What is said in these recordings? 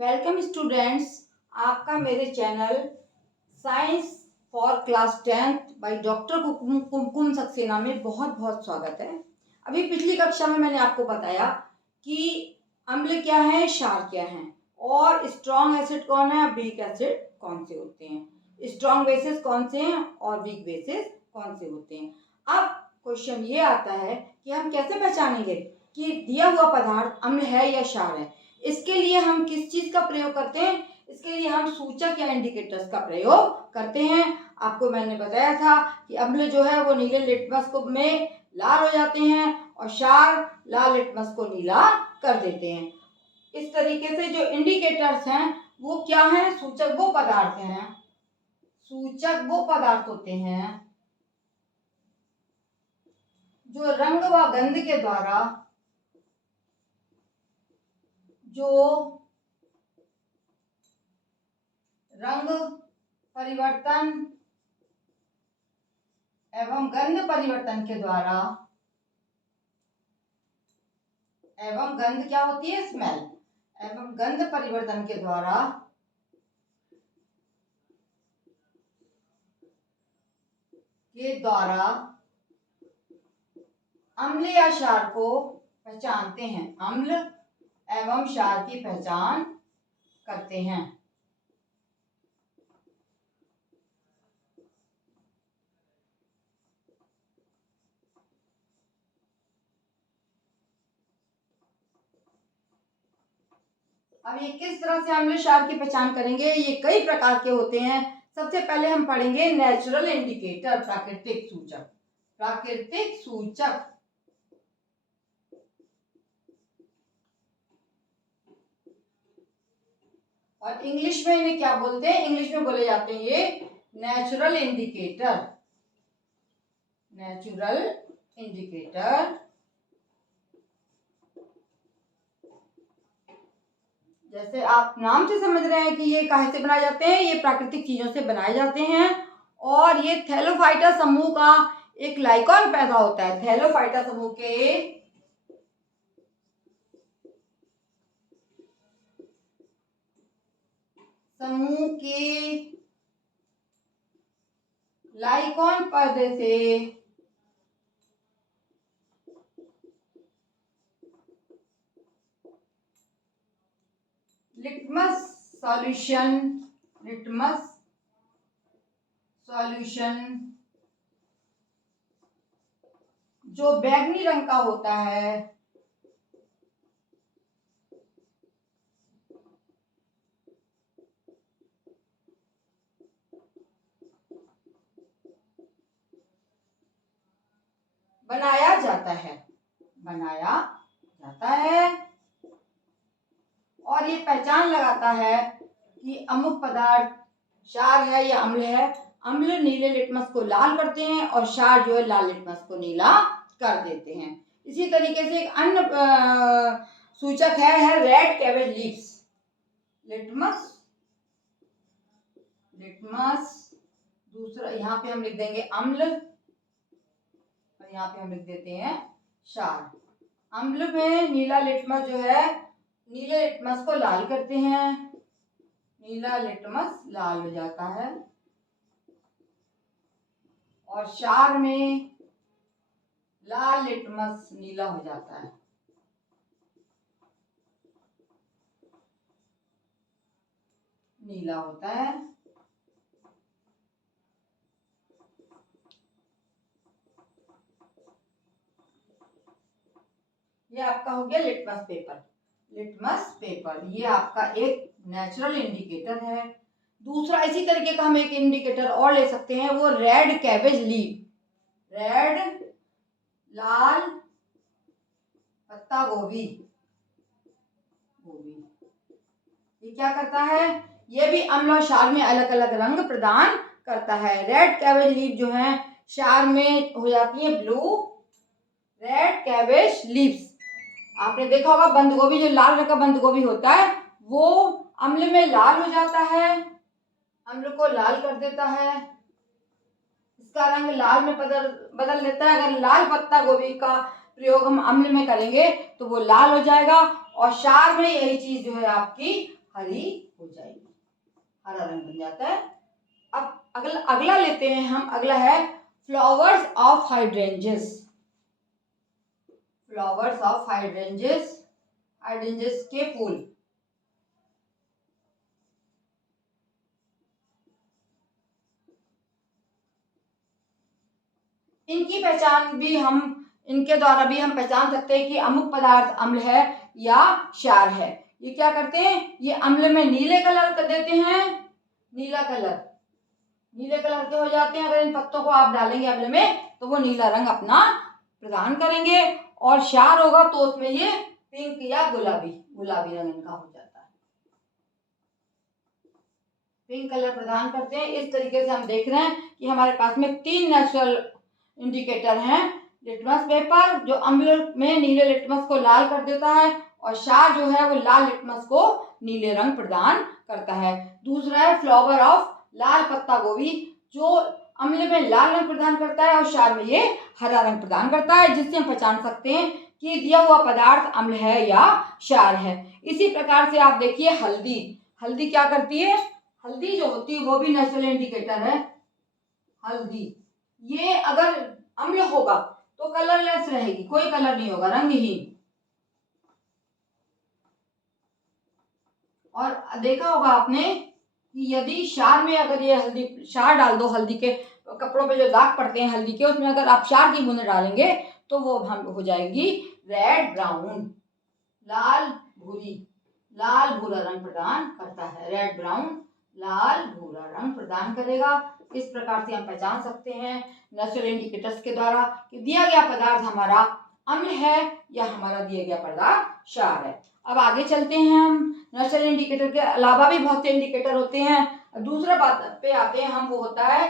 Welcome students, आपका मेरे channel science for class 10th by doctor Kumkum Saxena में बहुत बहुत स्वागत है। अभी पिछली कक्षा में मैंने आपको बताया कि अम्ल क्या है, क्षार क्या है और स्ट्रॉन्ग एसिड कौन है, वीक एसिड कौन से होते हैं, स्ट्रॉन्ग बेसिस कौन से हैं और वीक बेसिस कौन से होते हैं। अब क्वेश्चन ये आता है कि हम कैसे पहचानेंगे कि दिया हुआ पदार्थ अम्ल है या क्षार है। इसके लिए हम किस चीज का प्रयोग करते हैं? इसके लिए हम सूचक या इंडिकेटर्स का प्रयोग करते हैं। आपको मैंने बताया था कि अम्ल जो है वो नीले लिटमस को में लाल हो जाते हैं और क्षार लाल लिटमस को नीला कर देते हैं। इस तरीके से जो इंडिकेटर्स हैं वो क्या हैं? सूचक वो पदार्थ हैं, सूचक वो पदार्थ होते हैं जो रंग व गंध के द्वारा रंग परिवर्तन एवं गंध परिवर्तन के द्वारा एवं गंध क्या होती है? स्मेल। एवं गंध परिवर्तन के द्वारा अम्ल या क्षार को पहचानते हैं, अम्ल एवं क्षार की पहचान करते हैं। अब ये किस तरह से अम्ल क्षार की पहचान करेंगे? ये कई प्रकार के होते हैं। सबसे पहले हम पढ़ेंगे नेचुरल इंडिकेटर, प्राकृतिक सूचक। प्राकृतिक सूचक और इंग्लिश में इन्हें क्या बोलते हैं? इंग्लिश में बोले जाते हैं ये नेचुरल इंडिकेटर। नेचुरल इंडिकेटर जैसे आप नाम से समझ रहे हैं कि ये काहे से बनाए जाते हैं, ये प्राकृतिक चीजों से बनाए जाते हैं। और ये थैलोफाइटा समूह का एक लाइकॉन पैदा होता है। थैलोफाइटा समूह के लाइकॉन पर्दे से लिटमस सॉल्यूशन जो बैंगनी रंग का होता है बनाया जाता है और ये पहचान लगाता है कि अमुक पदार्थ क्षार है या अम्ल है। अम्ल नीले लिटमस को लाल करते हैं और क्षार जो है लाल लिटमस को नीला कर देते हैं। इसी तरीके से एक अन्य सूचक है रेड कैबेज लीव्स। लिटमस दूसरा, यहाँ पे हम लिख देंगे अम्ल और यहाँ पे हम लिख देते हैं क्षार। अम्ल में नीला लिटमस जो है नीले लिटमस को लाल करते हैं, नीला लिटमस लाल हो जाता है। और क्षार में लाल लिटमस नीला हो जाता है। नीला होता है। ये आपका हो गया लिटमस पेपर। ये आपका एक नेचुरल इंडिकेटर है। दूसरा इसी तरीके का हम एक इंडिकेटर और ले सकते हैं, वो रेड कैबेज लीव। रेड लाल पत्ता गोभी ये क्या करता है? ये भी अम्ल और क्षार में अलग अलग रंग प्रदान करता है। रेड कैबेज लीव जो है क्षार में हो जाती है ब्लू। रेड कैबेज लीव्स आपने देखा होगा, बंद गोभी जो लाल रंग का बंद गोभी होता है वो अम्ल में लाल हो जाता है, अम्ल को लाल कर देता है, इसका रंग लाल में बदल देता है। अगर लाल पत्ता गोभी का प्रयोग हम अम्ल में करेंगे तो वो लाल हो जाएगा। और क्षार में यही चीज जो है आपकी हरी हो जाएगी, हरा रंग बन जाता है। अब अगला लेते हैं हम। अगला है फ्लावर्स ऑफ हाइड्रेंजेस। फ्लावर्स ऑफ हाइड्रेंजेस, हाइड्रेंजेस के फूल। इनकी पहचान भी हम, इनके द्वारा भी हम पहचान सकते हैं कि अमुक पदार्थ अम्ल है या क्षार है। ये क्या करते हैं, ये अम्ल में नीले कलर कर देते हैं, नीला कलर, नीले कलर के हो जाते हैं। अगर इन पत्तों को आप डालेंगे अम्ल में तो वो नीला रंग अपना प्रदान करेंगे, और क्षार होगा तो उसमें ये पिंक या गुलाबी रंग इनका हो जाता है, पिंक कलर प्रदान करते हैं। इस तरीके से हम देख रहे हैं कि हमारे पास में 3 नेचुरल इंडिकेटर हैं। लिटमस पेपर जो अम्ल में नीले लिटमस को लाल कर देता है, और क्षार जो है वो लाल लिटमस को नीले रंग प्रदान करता है। दूसरा है फ्लावर ऑफ लाल पत्ता गोभी, जो अम्ल में लाल रंग प्रदान करता है और क्षार में ये हरा रंग प्रदान करता है, जिससे हम पहचान सकते हैं कि दिया हुआ पदार्थ अम्ल है या क्षार है। इसी प्रकार से आप देखिए हल्दी, हल्दी क्या करती है, हल्दी जो होती है वो भी नेचुरल इंडिकेटर है। हल्दी ये अगर अम्ल होगा तो कलरलेस रहेगी, कोई कलर नहीं होगा, रंगहीन। और देखा होगा आपने कि यदि क्षार में अगर ये हल्दी, क्षार डाल दो, हल्दी के कपड़ों पे जो दाग पड़ते हैं हल्दी के, उसमें अगर आप क्षार की बूंदें डालेंगे तो वो हम हो जाएगी रेड ब्राउन, लाल भूरी, लाल भूरा रंग प्रदान करता है। रेड ब्राउन लाल भूरा रंग प्रदान करेगा। इस प्रकार से हम पहचान सकते हैं नेचुरल इंडिकेटर्स के द्वारा कि दिया गया पदार्थ हमारा अम्ल है या हमारा दिया गया पदार्थ क्षार है। अब आगे चलते हैं हम। नेचुरल इंडिकेटर के अलावा भी बहुत से इंडिकेटर होते हैं। दूसरा बात पे आते हैं हम, वो होता है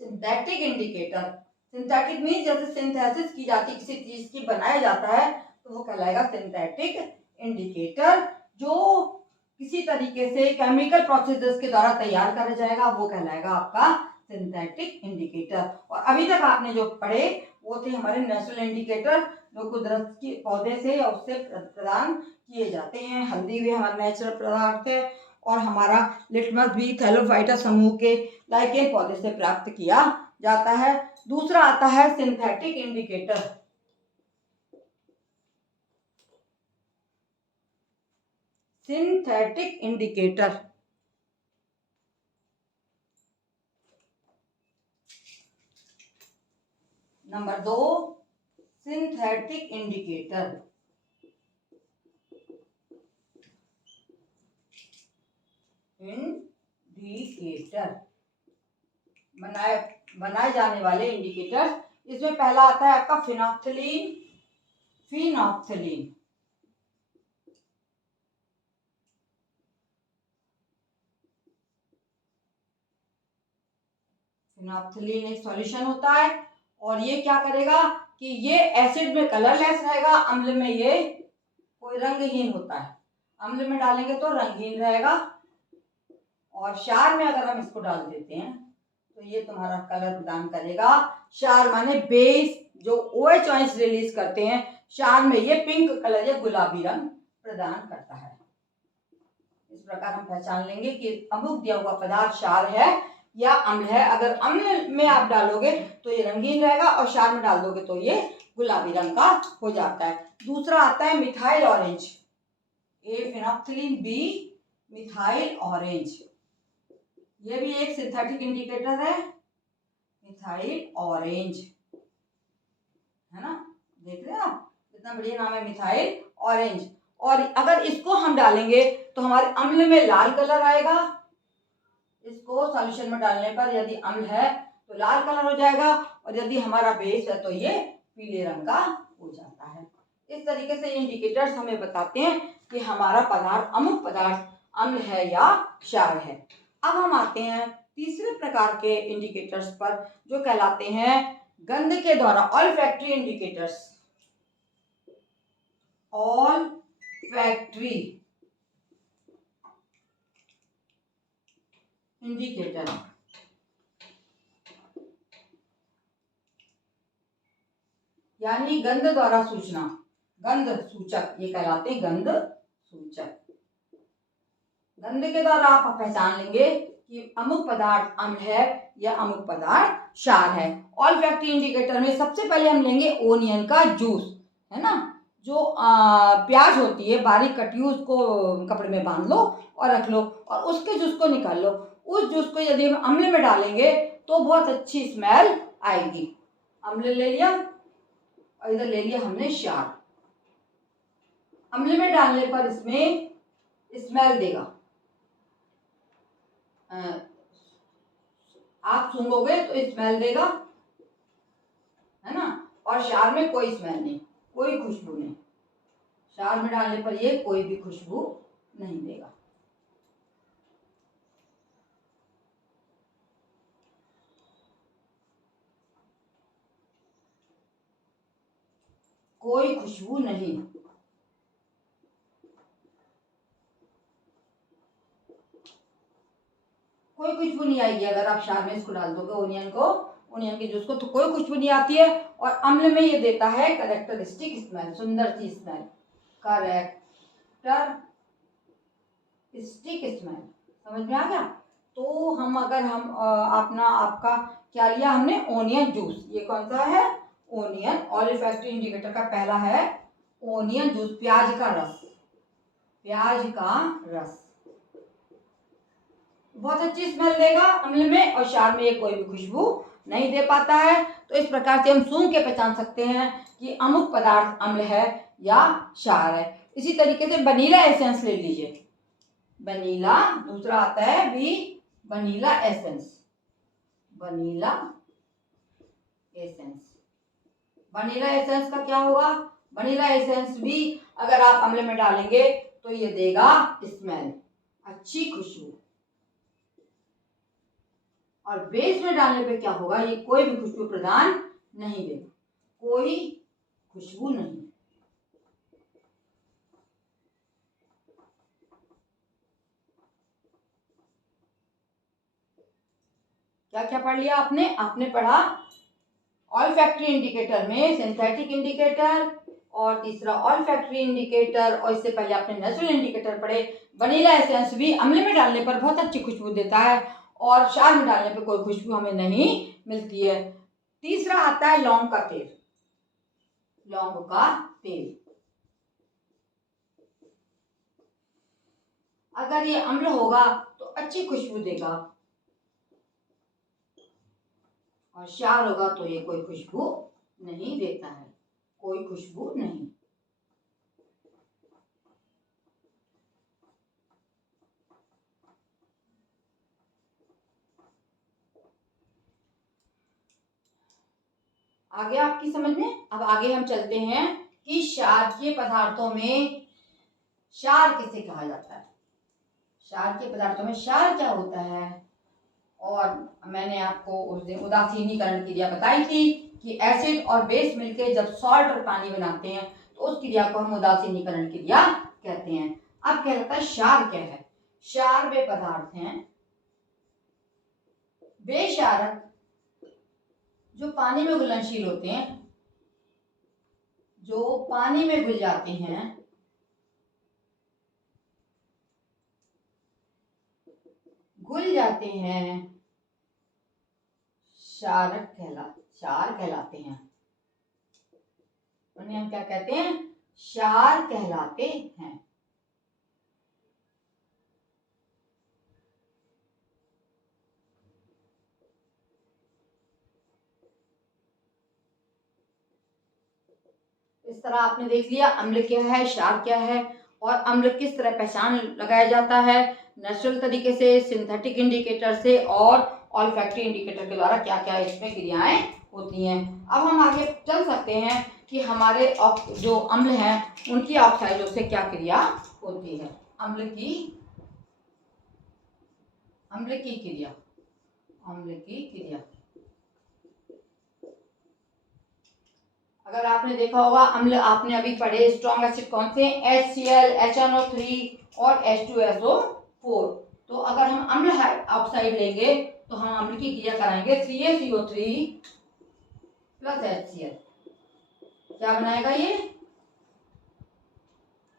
सिंथेटिक इंडिकेटर। सिंथेटिक मीन्स जैसे सिंथेसिस की जाती है, किसी चीज की बनाया जाता है तो वो कहलाएगा सिंथेटिक इंडिकेटर। जो किसी तरीके से केमिकल प्रोसेसेस के द्वारा तैयार करा जाएगा वो कहलाएगा आपका सिंथेटिक इंडिकेटर। और अभी तक आपने जो पढ़े वो थे हमारे नेचुरल इंडिकेटर, जो कुदरत के पौधे से या उससे प्रदान किए जाते हैं। हल्दी भी हमारा नेचुरल पदार्थ है, और हमारा लिटमस भी थैलोफाइटा समूह के लाइकेन पौधे से प्राप्त किया जाता है। दूसरा आता है synthetic indicator. Synthetic indicator number 2, synthetic indicator. Indicator बनाए जाने वाले इंडिकेटर्स, इसमें पहला आता है आपका फिनोक्थिलीन। फिनोक्थिलीन फिनोक्थिलीन एक सॉल्यूशन होता है, और ये क्या करेगा कि ये एसिड में कलरलेस रहेगा, अम्ल में ये कोई रंगहीन होता है। अम्ल में डालेंगे तो रंगहीन रहेगा, और क्षार में अगर हम इसको डाल देते हैं तो ये तुम्हारा कलर प्रदान करेगा। क्षार माने बेस, जो OH आयंस रिलीज करते हैं, क्षार में ये पिंक कलर या गुलाबी रंग प्रदान करता है। इस प्रकार हम पहचान लेंगे कि अमुक दिया हुआ पदार्थ क्षार है या अम्ल है। अगर अम्ल में आप डालोगे तो ये रंगीन रहेगा, और क्षार में डाल दोगे तो ये गुलाबी रंग का हो जाता है। दूसरा आता है मिथाइल ऑरेंज। ए फिनोक्थिलीन, बी मिथाइल ऑरेंज। ये भी एक सिंथेटिक इंडिकेटर है, मिथाइल ऑरेंज, है ना। देख रहे हैं आप, कितना बढ़िया नाम है मिथाइल ऑरेंज। और अगर इसको हम डालेंगे तो हमारे अम्ल में लाल कलर आएगा। इसको सॉल्यूशन में डालने पर यदि अम्ल है तो लाल कलर हो जाएगा, और यदि हमारा बेस है तो ये पीले रंग का हो जाता है। इस तरीके से इंडिकेटर्स हमें बताते हैं कि हमारा पदार्थ, अमुक पदार्थ अम्ल है या क्षार है। अब हम आते हैं तीसरे प्रकार के इंडिकेटर्स पर, जो कहलाते हैं गंध के द्वारा ऑल्फैक्टरी इंडिकेटर्स। ऑल्फैक्टरी इंडिकेटर यानी गंध द्वारा सूचना, गंध सूचक, ये कहलाते हैं गंध सूचक। गंध के द्वारा आप पहचान लेंगे कि अमुक पदार्थ अम्ल है या अमुक पदार्थ क्षार है। ऑल्फैक्टरी इंडिकेटर में सबसे पहले हम लेंगे ओनियन का जूस, है ना। जो प्याज होती है बारीक कटी हुई, उसको कपड़े में बांध लो और रख लो और उसके जूस को निकाल लो। उस जूस को यदि हम अम्ल में डालेंगे तो बहुत अच्छी स्मेल आएगी। अम्ल ले लिया और इधर ले लिया हमने क्षार। अम्ल में डालने पर इसमें स्मेल देगा, आप सूंघोगे तो स्मेल देगा, है ना। और क्षार में कोई स्मेल नहीं, कोई खुशबू नहीं। क्षार में डालने पर ये कोई भी खुशबू नहीं देगा। कोई खुशबू नहीं। कोई खुशबू नहीं आएगी अगर आप क्षार में इसको डाल दोगे, ओनियन के जूस को, तो कोई खुशबू नहीं आती है। और अम्ल में ये देता है कैरेक्टरिस्टिक स्मेल, सुंदर सी स्मेल, कैरेक्टरिस्टिक स्मेल। समझ में आ गया। तो हम अगर हम आपका क्या लिया हमने, ओनियन जूस। ये कौन सा है, ओनियन। ऑल्फैक्टरी इंडिकेटर का पहला है ओनियन जूस, प्याज का रस, प्याज का रस बहुत अच्छी स्मेल देगा अम्ल में, और क्षार में ये कोई भी खुशबू नहीं दे पाता है। तो इस प्रकार से हम सूंघ के पहचान सकते हैं कि अमुक पदार्थ अम्ल है या क्षार है। इसी तरीके से वनीला एसेंस ले लीजिए। वनीला, दूसरा आता है भी vanilla essence. Vanilla essence, vanilla essence का क्या होगा, वनीला एसेंस भी अगर आप अम्ल में डालेंगे तो ये देगा स्मेल, अच्छी खुशबू। और बेस में डालने पे क्या होगा, ये कोई भी खुशबू प्रदान नहीं देगा, कोई खुशबू नहीं। क्या क्या पढ़ लिया आपने, आपने पढ़ा ऑल्फैक्टरी इंडिकेटर में सिंथेटिक इंडिकेटर, और तीसरा ऑल्फैक्टरी इंडिकेटर, और इससे पहले आपने नेचुरल इंडिकेटर पढ़े। वनीला एसेंस भी अम्ल में डालने पर बहुत अच्छी खुशबू देता है और क्षार में डालने पर कोई खुशबू हमें नहीं मिलती है। तीसरा आता है लौंग का तेल। लौंग का तेल अगर ये अम्ल होगा तो अच्छी खुशबू देगा, और क्षार होगा तो ये कोई खुशबू नहीं देता है, कोई खुशबू नहीं। आगे आपकी समझ में। अब आगे हम चलते हैं कि क्षारीय पदार्थों में क्षार किसे कहा जाता है। क्षारीय पदार्थों में क्षार क्या होता है, और मैंने आपको उस दिन उदासीनीकरण क्रिया बताई थी कि एसिड और बेस मिलकर जब सॉल्ट और पानी बनाते हैं तो उस क्रिया को हम उदासीनीकरण क्रिया कहते हैं। अब क्या रहता है, क्षार क्या है। क्षार वे पदार्थ हैं, वे क्षारक जो पानी में घुलनशील होते हैं, जो पानी में घुल जाते हैं, क्षार कहलाते हैं। उन्हें हम क्या कहते हैं, क्षार कहलाते हैं। इस तरह आपने देख लिया अम्ल क्या है, क्षार क्या है, और अम्ल किस तरह पहचान लगाया जाता है, नेचुरल तरीके से, सिंथेटिक इंडिकेटर से, और ऑल्फैक्टरी इंडिकेटर के द्वारा क्या क्या इसमें क्रियाएं होती हैं। अब हम आगे चल सकते हैं कि हमारे जो अम्ल हैं उनकी ऑक्साइडों से क्या क्रिया होती है। अम्ल की क्रिया अगर आपने देखा होगा, अम्ल आपने अभी पढ़े, स्ट्रॉन्ग एसिड कौन से, HCl, HNO3 और H2SO4। तो अगर हम अम्ल ऑक्साइड लेंगे तो हम अम्ल की क्रिया कराएंगे CaCO3 प्लस HCl। क्या बनाएगा ये,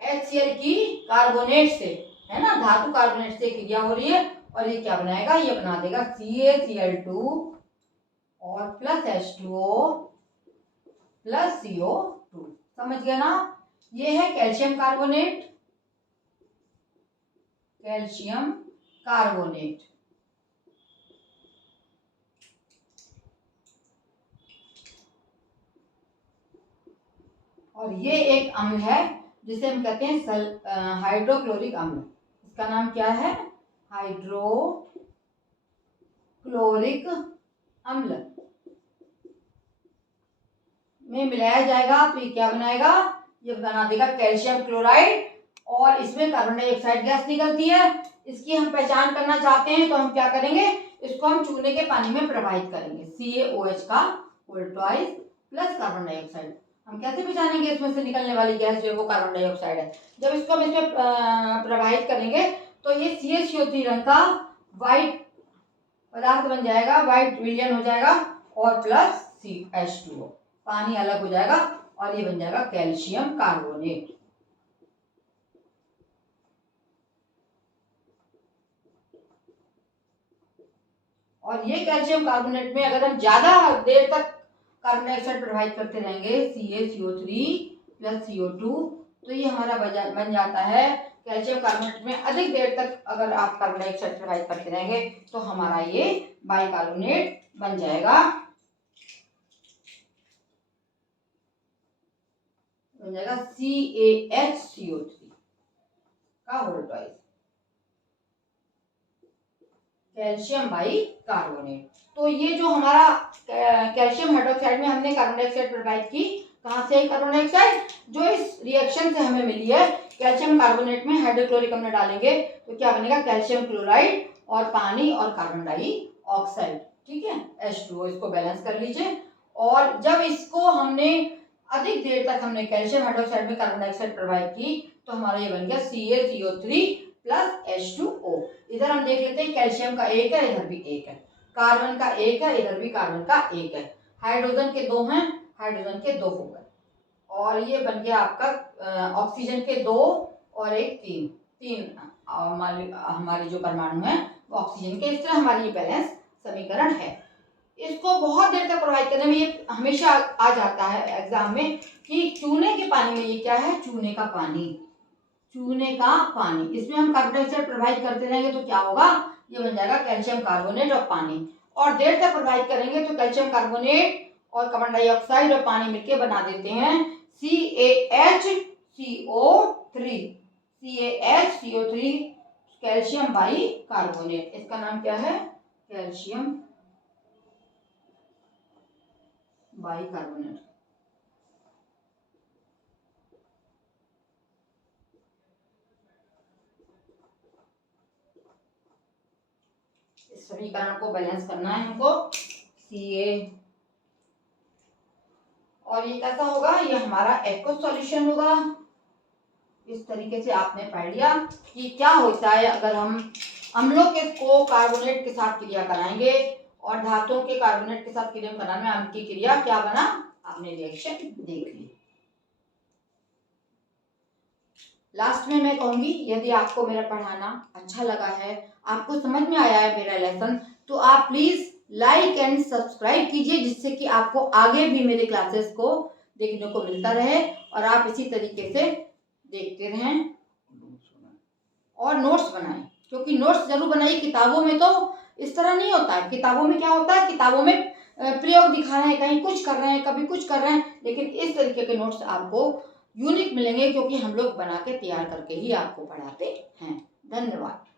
HCl की कार्बोनेट से, है ना, धातु कार्बोनेट से क्रिया हो रही है और ये क्या बनाएगा, ये बना देगा CaCl2 और प्लस H2O प्लस CO2। समझ गया ना। ये है कैल्शियम कार्बोनेट, कैल्शियम कार्बोनेट। और ये एक अम्ल है जिसे हम कहते हैं हाइड्रोक्लोरिक अम्ल। इसका नाम क्या है, हाइड्रोक्लोरिक अम्ल। में मिलाया जाएगा तो ये क्या बनाएगा, ये बना देगा कैल्शियम क्लोराइड और इसमें कार्बन डाइऑक्साइड गैस निकलती है। इसकी हम पहचान करना चाहते हैं तो हम क्या करेंगे, इसको हम चूने के पानी में प्रवाहित करेंगे। CaOH का whole twice plus carbon dioxide. हम कैसे पहचानेंगे इसमें से निकलने वाली गैस जो है वो कार्बन डाइऑक्साइड है। जब इसको हम इसमें प्रवाहित करेंगे तो ये CaCO3 रंग का व्हाइट पदार्थ बन जाएगा, व्हाइट विलयन हो जाएगा और प्लस H2O, पानी अलग हो जाएगा और ये बन जाएगा कैल्शियम कार्बोनेट। और ये कैल्शियम कार्बोनेट में अगर हम ज्यादा देर तक कार्बन डाइऑक्साइड प्रवाहित करते रहेंगे CaCO3 प्लस CO2 तो ये हमारा बन जाता है कैल्शियम कार्बोनेट में अधिक देर तक अगर आप कार्बन डाइऑक्साइड प्रवाहित करते रहेंगे तो हमारा ये बाइकार्बोनेट बन जाएगा, CaHCO3 का होल ट्वाइस कैल्शियम बाइकार्बोनेट। तो ये जो हमारा कैल्शियम हाइड्रोक्साइड में हमने कार्बन डाइऑक्साइड प्रवाहित की, कहाँ से कार्बन डाइऑक्साइड जो इस रिएक्शन से हमें मिली है, कैल्शियम कार्बोनेट में हाइड्रोक्लोरिक अम्ल डालेंगे तो क्या बनेगा, कैल्शियम क्लोराइड और पानी और कार्बन डाइऑक्साइड। ठीक है, H2O, इसको बैलेंस कर लीजिए। और जब इसको हमने अधिक देर तक हमने कैल्शियम हाइड्रोक्साइड में कार्बन डाइऑक्साइड प्रवाहित की तो हमारा ये बन गया CaCO3 प्लस H2O। इधर हम देख लेते हैं, कैल्शियम का एक है, इधर भी एक है, कार्बन का एक है, इधर भी कार्बन का एक है, हाइड्रोजन के दो हैं, हाइड्रोजन के दो हो गए और ये बन गया आपका ऑक्सीजन के दो और एक तीन हमारी जो परमाणु है वो ऑक्सीजन के। इस तरह हमारी ये बैलेंस समीकरण है। इसको बहुत देर तक प्रवाहित करने में ये हमेशा आ जाता है एग्जाम में कि चूने के पानी में, ये क्या है, चूने का पानी, चूने का पानी, इसमें हम कार्बन डाइऑक्साइड प्रवाहित करते रहेंगे तो क्या होगा, ये बन जाएगा कैल्शियम कार्बोनेट और पानी। और देर तक प्रवाहित करेंगे तो कैल्शियम कार्बोनेट और कार्बन डाइऑक्साइड और पानी मिलकर बना देते हैं CaHCO3 कैल्शियम बाइकार्बोनेट। इसका नाम क्या है, कैल्शियम बाइकार्बोनेट। इस समीकरण को बैलेंस करना है हमको, Ca और ये कैसा होगा, ये हमारा एक्वस सॉल्यूशन होगा। इस तरीके से आपने पढ़ लिया कि क्या होता है अगर हम अम्लों के को कार्बोनेट के साथ क्रिया कराएंगे और धातुओं के कार्बोनेट के साथ क्रिया कराने में अम्ल की क्रिया क्या बना, आपने रिएक्शन देख ली। लास्ट में मैं कहूंगी, यदि आपको मेरा पढ़ाना अच्छा लगा है, आपको समझ में आया है मेरा लेसन, तो आप प्लीज लाइक एंड सब्सक्राइब कीजिए जिससे कि आपको आगे भी मेरे क्लासेस को देखने को मिलता रहे और आप इसी तरीके से देखते रहें और नोट्स बनाएं, क्योंकि नोट्स जरूर बनाइए। किताबों में तो इस तरह नहीं होता है। किताबों में क्या होता है, किताबों में प्रयोग दिखा रहे हैं, कहीं कुछ कर रहे हैं, कभी कुछ कर रहे हैं, लेकिन इस तरीके के नोट्स आपको यूनिक मिलेंगे क्योंकि हम लोग बना के तैयार करके ही आपको पढ़ाते हैं। धन्यवाद।